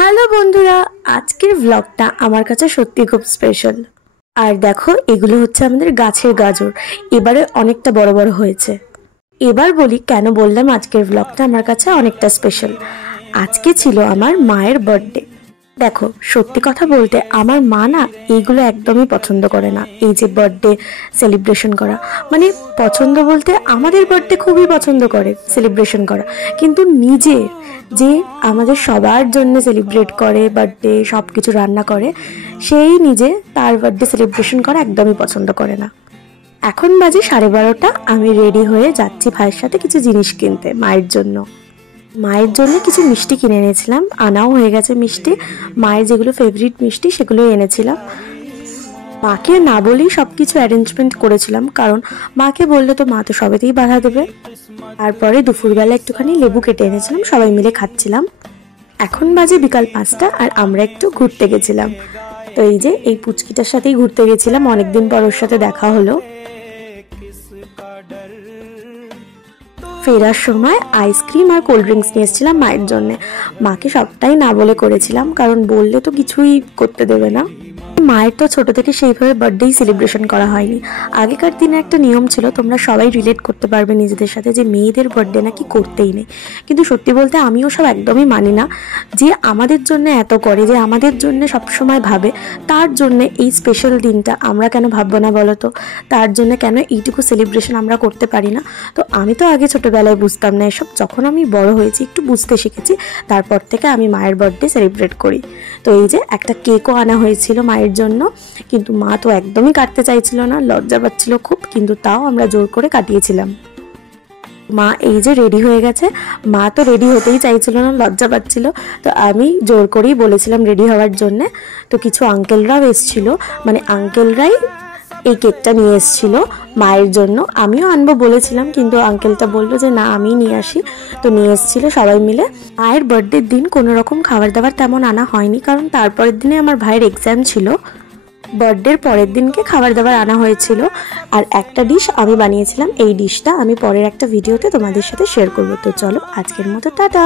Hello বন্ধুরা, আজকের ব্লগটা আমার কাছে সত্যি খুব স্পেশাল। আর দেখো, এগুলো হচ্ছে আমাদের গাছের গাজর। এবারে অনেকটা বড় বড় হয়েছে। এবার বলি কেন বললাম আজকের ব্লগটা আমার কাছে অনেকটা স্পেশাল। আজকে ছিল আমার মায়ের বার্থডে। দেখো, সত্যি কথা বলতে আমার মা না এইগুলো একদমই পছন্দ করে না। এই যে বার্থডে সেলিব্রেশন করা, মানে পছন্দ বলতে আমাদের বার্থডে খুবই পছন্দ করে সেলিব্রেশন করা, কিন্তু নিজে যে আমাদের সবার জন্য সেলিব্রেট করে, বার্থডে সব কিছু রান্না করে, সেই নিজে তার বার্থডে সেলিব্রেশন করা একদমই পছন্দ করে না। এখন বাজে 12:30, আমি রেডি হয়ে যাচ্ছি ভাইয়ের সাথে কিছু জিনিস কিনতে মায়ের জন্য কিছু মিষ্টি কিনে এনেছিলাম, আনাও হয়ে গেছে মিষ্টি। মায়ের যেগুলো ফেভারিট মিষ্টি সেগুলো এনেছিলাম। মাকে না বলেই সব কিছু অ্যারেঞ্জমেন্ট করেছিলাম, কারণ মাকে বললে তো মা তো সবেতেই বাধা দেবে। তারপরে দুপুরবেলা একটুখানি লেবু কেটে এনেছিলাম, সবাই মিলে খাচ্ছিলাম। এখন বাজে বিকাল 5টা, আর আমরা একটু ঘুরতে গেছিলাম। তো এই যে এই পুচকিটার সাথেই ঘুরতে গেছিলাম, অনেকদিন পর ওর সাথে দেখা হলো। ফেরার সময় আইসক্রিম আর কোল্ড ড্রিঙ্কস নিয়ে এসেছিলাম মায়ের জন্য। মাকে সবটাই না বলে করেছিলাম, কারণ বললে তো কিছুই করতে দেবে না। মায়ের তো ছোট থেকে সেইভাবে বার্থডেই সেলিব্রেশন করা হয়নি। আগেকার দিনে একটা নিয়ম ছিল, তোমরা সবাই রিলেট করতে পারবে নিজেদের সাথে, যে মেয়েদের বার্থডে নাকি করতেই নেই। কিন্তু সত্যি বলতে আমিও সব একদমই মানি না। যে আমাদের জন্য এত করে, যে আমাদের জন্য সবসময় ভাবে, তার জন্য এই স্পেশাল দিনটা আমরা কেন ভাববো না বলো তো? তার জন্য কেন এইটুকু সেলিব্রেশন আমরা করতে পারি না? তো আমি তো আগে ছোটোবেলায় বুঝতাম না এসব। যখন আমি বড় হয়েছি, একটু বুঝতে শিখেছি, তারপর থেকে আমি মায়ের বার্থডে সেলিব্রেট করি। তো এই যে একটা কেকও আনা হয়েছিল মায়ের জন্য, কিন্তু মা তো একদমই কাটতে চাইছিল না, লজ্জা পাচ্ছিল খুব, কিন্তু তাও আমরা জোর করে কাটিয়েছিলাম। মা এই যে রেডি হয়ে গেছে। মা তো রেডি হতেই চাইছিল না, লজ্জা পাচ্ছিল। তো আমি জোর করেই বলেছিলাম রেডি হওয়ার জন্যে। তো কিছু আঙ্কেলরাও এসেছিল, মানে আঙ্কেলরাই এই কেকটা নিয়ে এসেছিল মায়ের জন্য। আমিও আনবো বলেছিলাম, কিন্তু আঙ্কেলটা বললো যে না, আমি নিয়ে আসি। তো নিয়ে এসেছিল সবাই মিলে। মায়ের বার্থডের দিন কোনো রকম খাবার দাবার তেমন আনা হয়নি, কারণ তারপরের দিনে আমার ভাইয়ের এক্সাম ছিল। বার্থডের পরের দিনকে খাবার দাবার আনা হয়েছিল। আর একটা ডিশ আমি বানিয়েছিলাম, এই ডিশটা আমি পরের একটা ভিডিওতে তোমাদের সাথে শেয়ার করবো। তো চলো, আজকের মতো টাটা।